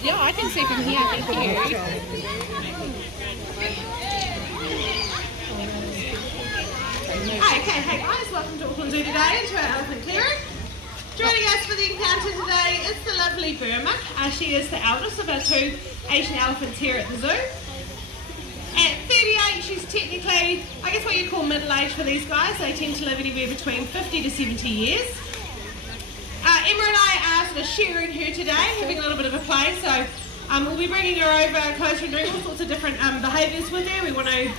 Yeah, I can see from here, thank you. Okay, hey guys, welcome to Auckland Zoo today and to our elephant clearing. Joining us for the encounter today is the lovely Burma. She is the eldest of our two Asian elephants here at the zoo. At 38, she's technically, I guess what you call middle-aged for these guys. They tend to live anywhere between 50 to 70 years. Emma and I are sort of sharing her today, having a little bit of a play, so we'll be bringing her over closer and doing all sorts of different behaviours with her. We want to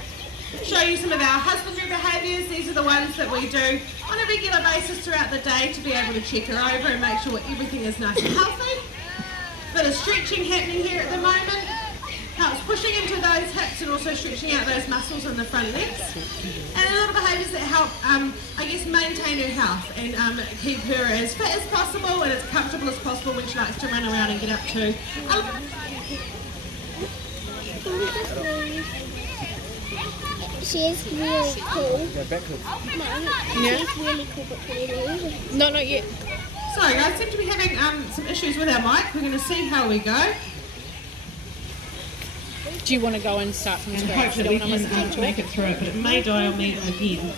show you some of our husbandry behaviours. These are the ones that we do on a regular basis throughout the day to be able to check her over and make sure everything is nice and healthy. Bit of stretching happening here at the moment. Helps pushing into those hips and also stretching out those muscles in the front legs. And a lot of behaviours that help, I guess, maintain her health and keep her as fit as possible and as comfortable as possible when she likes to run around and get up to. She is really cool. She's really cool, but really. No, not yet. Sorry guys, seem to be having some issues with our mic. We're going to see how we go. Do you want to go and start from And scratch? hopefully we can make it through it, but it may die on me again.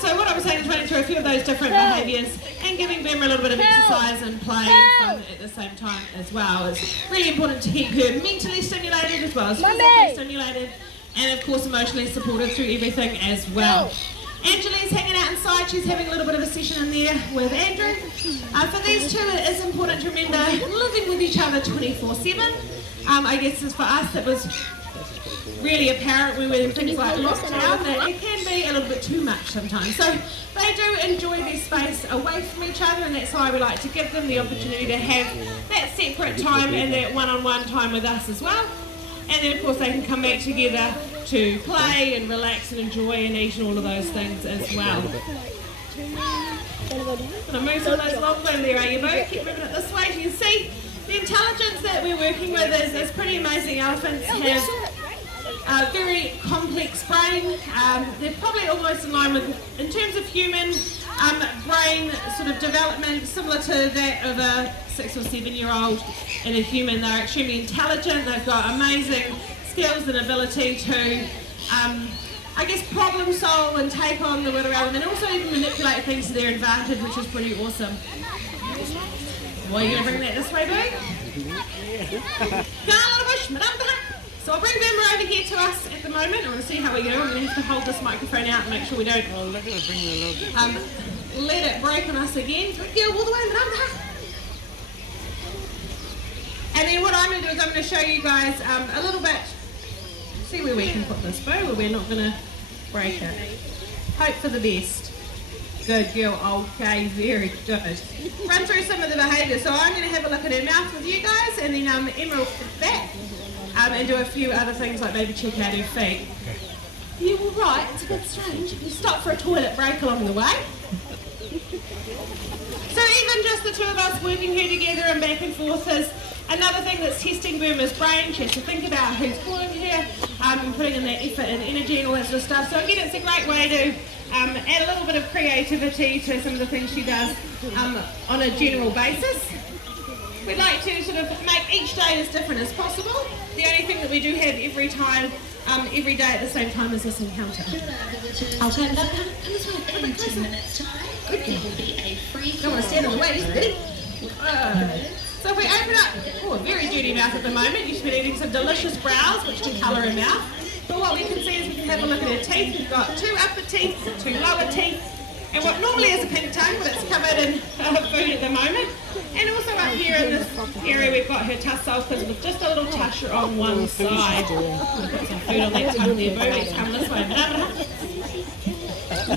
So what I was saying is running through a few of those different behaviours and giving Burma a little bit of exercise and play and fun at the same time as well. It's really important to keep her mentally stimulated as well as physically stimulated and of course emotionally supported through everything as well. Angelee's hanging out inside, she's having a little bit of a session in there with Andrew. For these two it is important to remember living with each other 24/7. I guess as for us it was really apparent when we were in things like lockdown that it can be a little bit too much sometimes. So they do enjoy their space away from each other and that's why we like to give them the opportunity to have that separate time and that one-on-one time with us as well. And then of course they can come back together to play and relax and enjoy and eat and all of those things as well. Gonna move some of those long way there, are you, Boo? Keep moving it this way. As you can see, the intelligence that we're working with is pretty amazing. Elephants have a very complex brain. They're probably almost in line with, in terms of human brain sort of development, similar to that of a 6 or 7 year old in a human. They're extremely intelligent. They've got amazing skills and ability to, I guess, problem solve and take on the world around them and also even manipulate things to their advantage, which is pretty awesome. Well, you're going to bring that this way, Boo? So I'll bring Burma over here to us at the moment. I want to see how we go. I'm going to have to hold this microphone out and make sure we don't let it break on us again. Go all the way, and then what I'm going to do is I'm going to show you guys a little bit, see where we can put this, Boo, where we're not going to break it. Hope for the best. Good girl, okay, very good. Run through some of the behaviours. So I'm going to have a look at her mouth with you guys and then Emma will sit back and do a few other things like maybe check out her feet. You were right, it's a bit strange. You stop for a toilet break along the way. So even just the two of us working here together and back and forth is another thing that's testing Burma's brain. She has to think about who's calling her and putting in that effort and energy and all that sort of stuff. So again, it's a great way to add a little bit of creativity to some of the things she does on a general basis. We'd like to sort of make each day as different as possible. The only thing that we do have every day at the same time is this encounter. I'll turn it up this way, a little bit closer. Good girl. Don't want to stand in the way, ready? So if we open up, very dirty mouth at the moment. She's been eating some delicious browse, which can colour her mouth. But what we can see is we can have a look at her teeth. We've got 2 upper teeth, 2 lower teeth, and what normally is a pink tongue, but it's covered in food at the moment. And also up here in this area we've got her tussle with just a little tusher on one side. Put some food on that tongue there, Boo. Let's come this way.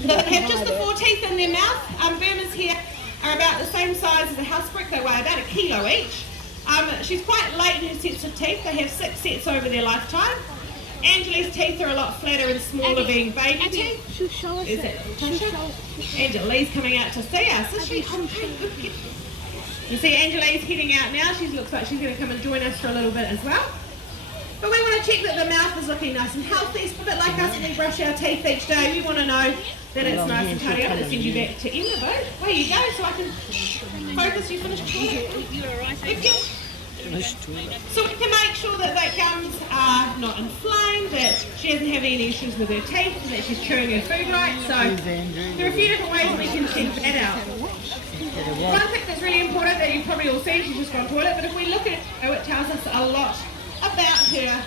They have just the 4 teeth in their mouth. Burmas here are about the same size as a house brick. They weigh about 1 kilo each. She's quite late in her sets of teeth. They have 6 sets over their lifetime. Angelee's teeth are a lot flatter and smaller, being baby teeth. She'll show us Is it. it She'll Tasha? show us. Angelee's coming out to see us, is she? You see Angelee's heading out now. She looks like she's going to come and join us for a little bit as well. But we want to check that the mouth is looking nice and healthy. It's a bit like us when we brush our teeth each day. We want to know that it's nice and tidy. I'm going to send you back to Emma, though. There you go, so I can focus. You finished toilet? You all right? Thank you. So we can make sure that the gums are not inflamed, that she doesn't have any issues with her teeth, and that she's chewing her food right. So there are a few different ways we can check that out. One thing that's really important that you've probably all seen, she's just gone to toilet, but if we look at her, it tells us a lot about her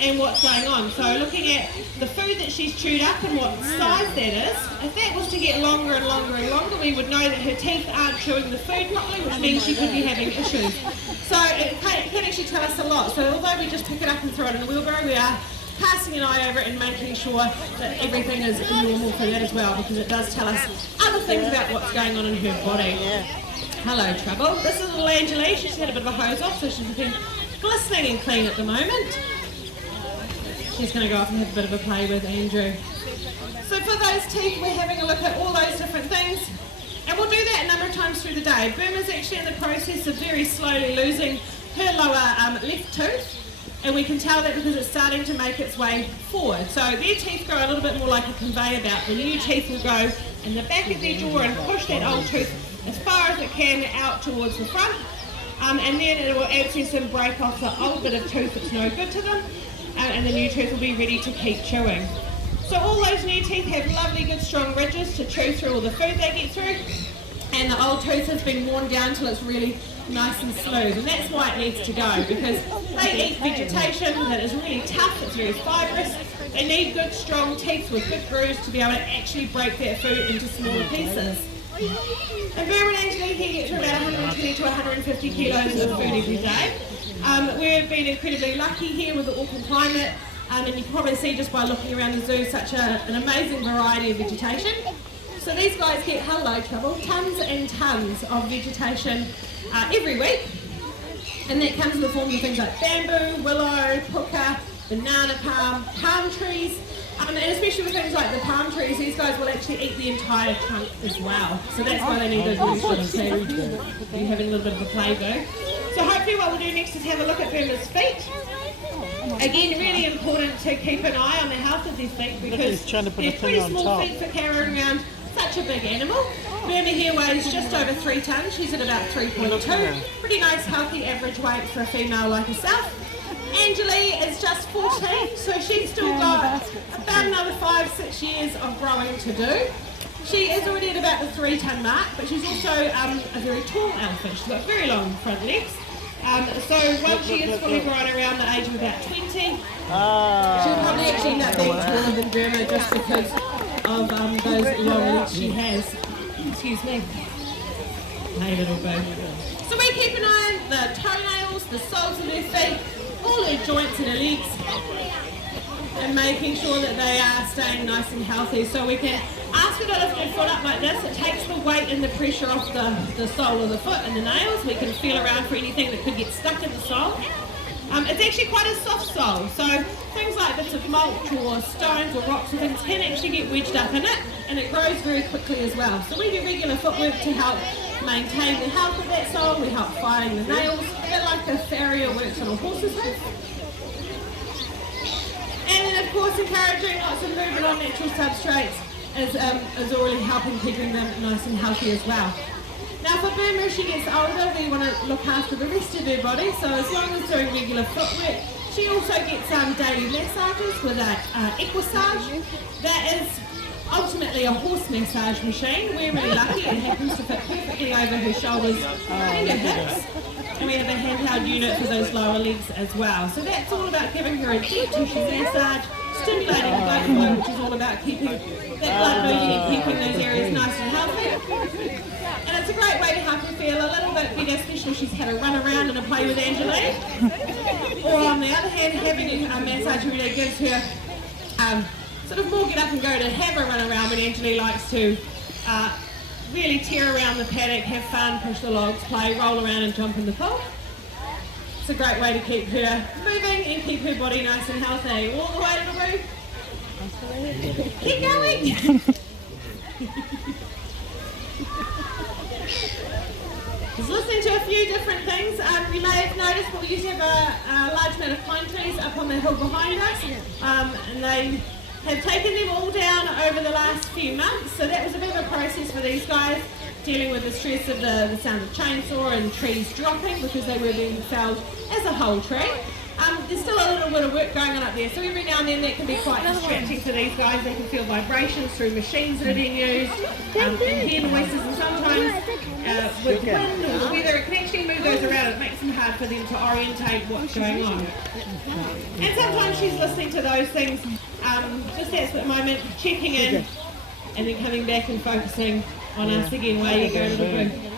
and what's going on. So looking at the food that she's chewed up and what size that is, if that was to get longer and longer and longer, we would know that her teeth aren't chewing the food properly, which means she could be having issues. So it can actually tell us a lot. So although we just pick it up and throw it in the wheelbarrow, we are casting an eye over it and making sure that everything is normal for that as well, because it does tell us other things about what's going on in her body. Hello, Trouble. This is little Anjalee. She's had a bit of a hose off, so she's looking glistening and clean at the moment. She's going to go off and have a bit of a play with Andrew. So for those teeth, we're having a look at all those different things. And we'll do that a number of times through the day. Burma's actually in the process of very slowly losing her lower left tooth. And we can tell that because it's starting to make its way forward. So their teeth grow a little bit more like a conveyor belt. The new teeth will go in the back of their jaw and push that old tooth as far as it can out towards the front. And then it will access and break off the old bit of tooth that's no good to them. And the new tooth will be ready to keep chewing. So all those new teeth have lovely, good, strong ridges to chew through all the food they get through. And the old tooth has been worn down till it's really nice and smooth. And that's why it needs to go, because they eat vegetation that is really tough, it's very fibrous. They need good, strong teeth with good grooves to be able to actually break that food into smaller pieces. And Burma and Anjalee here get through about 120 to 150 kilos of food every day. We've been incredibly lucky here with the Auckland climate, and you can probably see just by looking around the zoo such an amazing variety of vegetation. So these guys get, hello Trouble, tons and tons of vegetation every week, and that comes in the form of things like bamboo, willow, puka, banana palm trees, and especially with things like the palm trees, these guys will actually eat the entire trunk as well. So that's why they need those really good teeth. You're having a little bit of a play though. So hopefully what we'll do next is have a look at Burma's feet. Again, really important to keep an eye on the health of their feet, because they're pretty small feet for carrying around such a big animal. Burma here weighs just over 3 tonnes. She's at about 3.2. Pretty nice, healthy average weight for a female like herself. Anjalee is just 14, so she's still got about another 5-6 years of growing to do. She is already at about the 3 tonne mark, but she's also a very tall elephant. She's got very long front legs. So once she is fully grown around the age of about 20, she'll probably actually end up being taller than Burma just because of those long legs she has. Excuse me. Hey little boo. So we keep an eye on the toenails, the soles of her feet, all her joints and her legs, and making sure that they are staying nice and healthy. So we can ask her to lift her foot up like this. It takes the weight and the pressure off the sole of the foot and the nails. We can feel around for anything that could get stuck in the sole. It's actually quite a soft sole, so things like bits of mulch or stones or rocks or things can actually get wedged up in it, and it grows very quickly as well. So we do regular footwork to help maintain the health of that sole. We help filing the nails, a bit like a farrier works on a horse's hoof. And then of course encouraging lots of movement on natural substrates is already helping keeping them nice and healthy as well. Now for Burma, as she gets older, we want to look after the rest of her body, so as long as doing regular footwork, she also gets daily massages with an equissage. That is ultimately a horse massage machine. We're really lucky, it happens to fit perfectly over her shoulders and her hips. And we have a handheld unit for those lower legs as well. So that's all about giving her a deep tissue massage, stimulating the blood flow, which is all about keeping that blood moving and keeping those areas nice and healthy. And it's a great way to help her feel a little bit better, especially if she's had a run around and a play with Anjalee. Or on the other hand, having a massage really gives her sort of more get up and go to have a run around when Anjalee likes to really tear around the paddock, have fun, push the logs, play, roll around and jump in the pool. It's a great way to keep her moving and keep her body nice and healthy. All the way, little boo. Keep going. Just listening to a few different things. You may have noticed, but we used to have a large amount of pine trees up on the hill behind us, and they have taken them all down over the last few months. So that was a bit of a process for these guys, dealing with the stress of the sound of chainsaw and trees dropping because they were being felled as a whole tree. There's still a little bit of work going on up there, so every now and then that can be quite distracting for these guys. They can feel vibrations through machines that are being used, and hear noises, and sometimes with wind or the weather, it can actually move those around. It makes them hard for them to orientate what's going on. And sometimes she's listening to those things, just at the moment, checking in, and then coming back and focusing on us again. Away you go, little boo.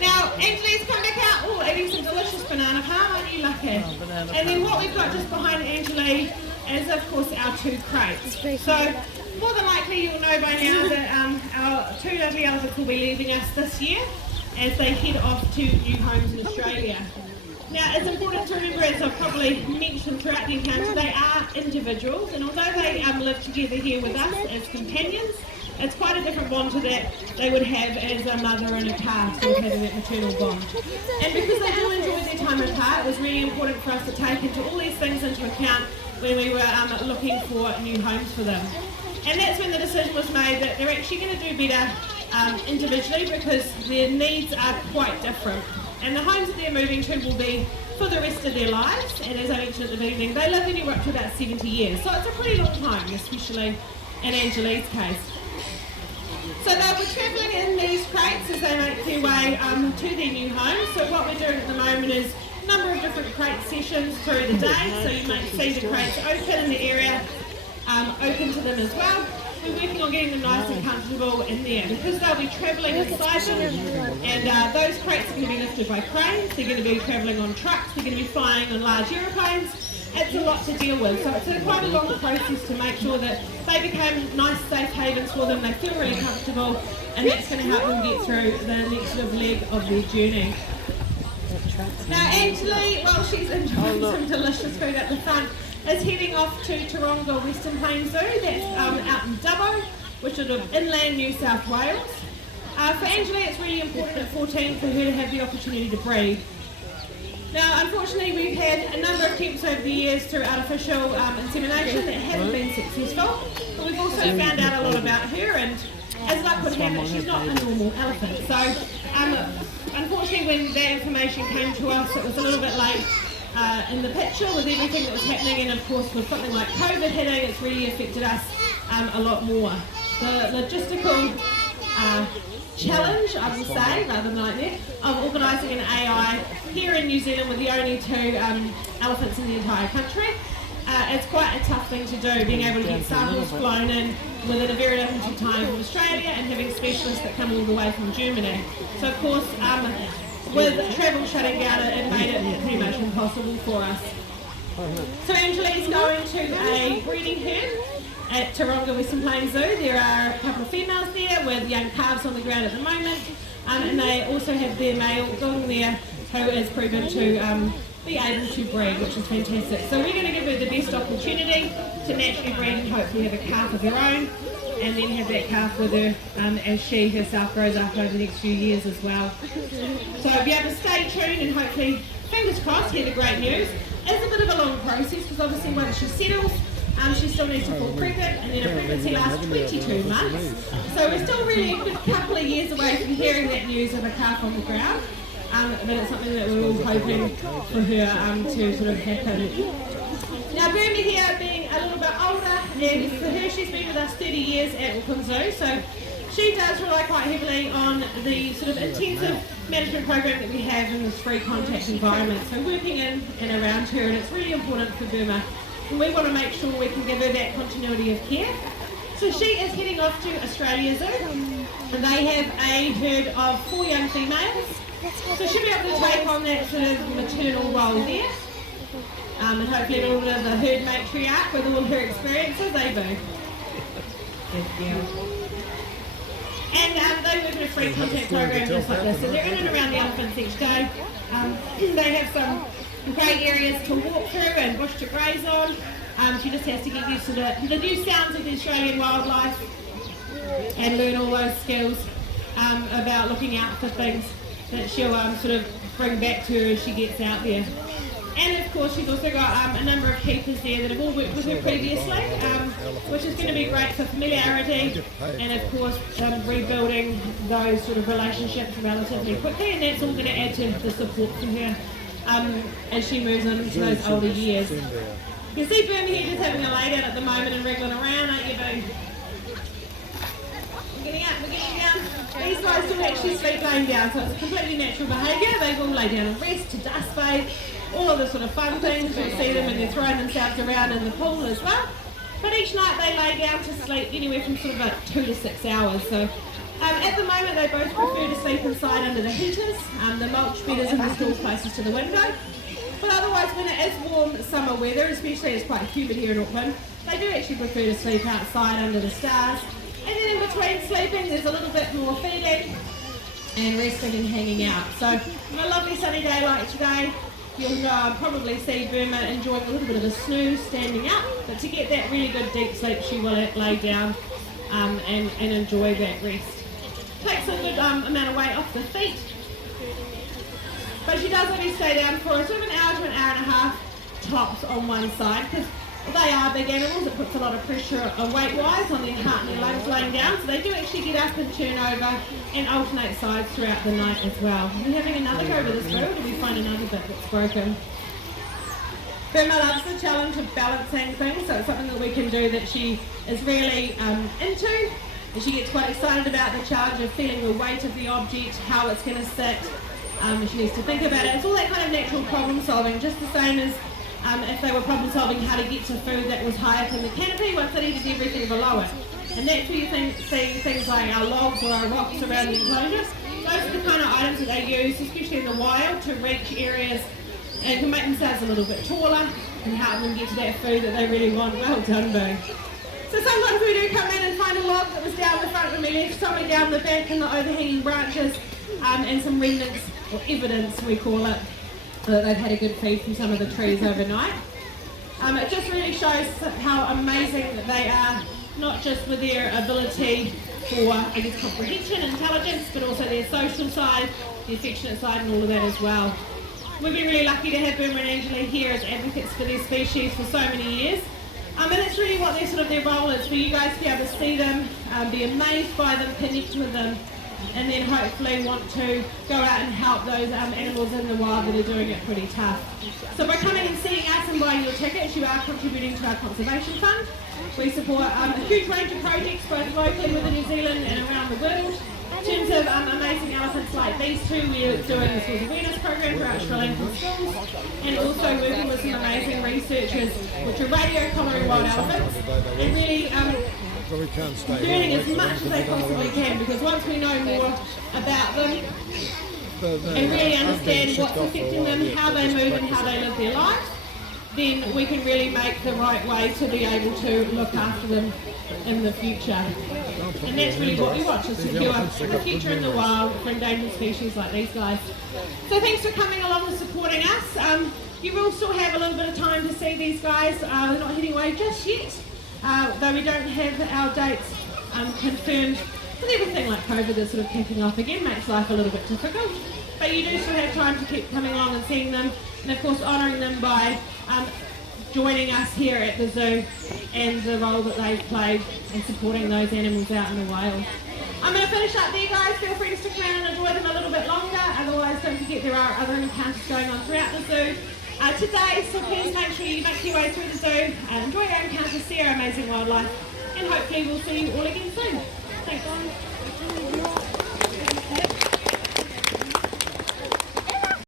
Now, Anjalee's come back out, eating some delicious banana palm, aren't you lucky? And then what we've got just behind Anjalee is, of course, our 2 crates. So, more than likely you'll know by now that our 2 lovely elephants will be leaving us this year as they head off to new homes in Australia. Now, it's important to remember, as I've probably mentioned throughout the encounter, they are individuals, and although they live together here with us as companions, it's quite a different bond to that they would have as a mother and a calf, sort of having that maternal bond. And because they do enjoy their time apart, it was really important for us to take into all these things into account when we were looking for new homes for them. And that's when the decision was made that they're actually going to do better individually because their needs are quite different. And the homes that they're moving to will be for the rest of their lives, and as I mentioned at the beginning, they live anywhere up to about 70 years. So it's a pretty long time, especially in Anjalee's case. So they'll be travelling in these crates as they make their way to their new home. So what we're doing at the moment is a number of different crate sessions through the day. So you might see the crates open in the area, open to them as well. We're working on getting them nice and comfortable in there because they'll be travelling inside them, and those crates are going to be lifted by cranes. They're going to be travelling on trucks. They're going to be flying on large aeroplanes. It's a lot to deal with, so it's quite a long process to make sure that they become nice, safe havens for them. They feel really comfortable, and that's going to help them get through the next sort of leg of their journey. Now, Anjalee, while she's enjoying some delicious food at the front, is heading off to Taronga Western Plains Zoo. That's out in Dubbo, which is inland New South Wales. For Anjalee, it's really important at 14 for her to have the opportunity to breed. Now, unfortunately, we've had a number of attempts over the years through artificial insemination that haven't been successful, but we've also found out a lot about her, and as luck would have it, she's not a normal elephant. So, unfortunately, when that information came to us, it was a little bit late in the picture with everything that was happening, and of course, with something like COVID hitting, it's really affected us a lot more. The logistical challenge, I will say, rather than nightmare, of organising an AI here in New Zealand with the only 2 elephants in the entire country. It's quite a tough thing to do, being able to get samples flown in within a very limited time from Australia and having specialists that come all the way from Germany. So of course, with travel shutting down, it made it pretty much impossible for us. So Anjalee's going to a breeding herd at Taronga Western Plains Zoo. There are a couple of females there with young calves on the ground at the moment, and they also have their male going there who is proven to be able to breed, which is fantastic. So we're going to give her the best opportunity to naturally breed and hopefully have a calf of her own, and then have that calf with her as she herself grows up over the next few years as well. So be able to stay tuned and hopefully, fingers crossed, hear the great news. It's a bit of a long process because obviously once she settles, she still needs to fall pregnant, and then a pregnancy lasts 22 months. So we're still really a good couple of years away from hearing that news of a calf on the ground. But it's something that we're all hoping for her to sort of happen. Now, Burma here being a little bit older, and for her, she's been with us 30 years at Auckland Zoo, so she does rely quite heavily on the sort of intensive management program that we have in this free contact environment. So working in and around her, and it's really important for Burma. And we want to make sure we can give her that continuity of care. So she is heading off to Australia Zoo, and they have a herd of 4 young females. So she'll be able to take on that sort of maternal role there. And hopefully all of the herd matriarch with all her experiences, they do. And they work in a free contact program just like this. So they're in and around the elephants each day. They have some great areas to walk through and bush to graze on. She just has to get used to the new sounds of the Australian wildlife and learn all those skills about looking out for things that she'll sort of bring back to her as she gets out there. And of course she's also got a number of keepers there that have all worked with her previously, which is going to be great for familiarity and of course rebuilding those sort of relationships relatively quickly, and that's all going to add to the support for her as she moves into those older years. You can see Burma here just having a lay down at the moment and wriggling around, aren't you, Boo? We're getting up, we're getting down. These guys do actually sleep laying down, so it's a completely natural behaviour. They will lay down and rest, to dust bathe, all of the sort of fun things. You'll see them when they're throwing themselves around in the pool as well. But each night they lay down to sleep anywhere from sort of about 2 to 6 hours. So at the moment they both prefer to sleep inside under the heaters. The mulch bed is installed closest to the window. But otherwise, when it is warm summer weather, especially it's quite humid here in Auckland, they do actually prefer to sleep outside under the stars. And then in between sleeping, there's a little bit more feeding and resting and hanging out. So on a lovely sunny day like today, you'll probably see Burma enjoying a little bit of a snooze standing up. But to get that really good deep sleep, she will lay down and enjoy that rest. Takes a good amount of weight off the feet. But she does only stay down for sort of an hour to an hour and a half tops on one side, because they are big animals. It puts a lot of pressure weight-wise on their heart and their lungs laying down, so they do actually get up and turn over and alternate sides throughout the night as well. Are we having another go with this bird, or do we find another bit that's broken? Burma loves the challenge of balancing things, so it's something that we can do that she is really into. And she gets quite excited about the challenge of feeling the weight of the object, how it's going to sit. She needs to think about it. It's all that kind of natural problem solving, just the same as if they were problem solving how to get to food that was high up in the canopy once they needed everything below it. And that's where you see things like our logs or our rocks around the enclosures. Those are the kind of items that they use, especially in the wild, to reach areas and can make themselves a little bit taller and help them get to that food that they really want. Well done, Boo. So sometimes we do come in and find a log that was down the front when we left, somewhere down the back in the overhanging branches, and some remnants, or evidence we call it, that they've had a good feed from some of the trees overnight. It just really shows how amazing that they are, not just with their ability for, I guess, comprehension, intelligence, but also their social side, the affectionate side, and all of that as well. We've been really lucky to have Burma and Anjalee here as advocates for their species for so many years. And that's really what their role is, for you guys to be able to see them, be amazed by them, connect with them, and then hopefully want to go out and help those animals in the wild that are doing it pretty tough. So by coming and seeing us and buying your tickets, you are contributing to our conservation fund. We support a huge range of projects, both locally within New Zealand and around the world. In terms of amazing elephants like these two, we're doing the schools awareness program for our Sri Lankan schools, and also working with some amazing researchers, which are radio collaring wild elephants, and really learning as much as they possibly can, because once we know more about them and really understand what's affecting them, how they move and how they live their lives, then we can really make the right way to be able to look after them in the future. And that's really what we want, to secure the future in the wild for endangered species like these guys. So thanks for coming along and supporting us. You will still have a little bit of time to see these guys. They're not heading away just yet, though we don't have our dates confirmed. With everything like COVID that's sort of kicking off again makes life a little bit difficult. But you do still have time to keep coming along and seeing them, and of course honouring them by joining us here at the zoo and the role that they've played in supporting those animals out in the wild. I'm going to finish up there, guys. Feel free to stick around and enjoy them a little bit longer. Otherwise, don't forget there are other encounters going on throughout the zoo today, so please make sure you make your way through the zoo, enjoy our encounters, see our amazing wildlife, and hopefully we'll see you all again soon. Thanks.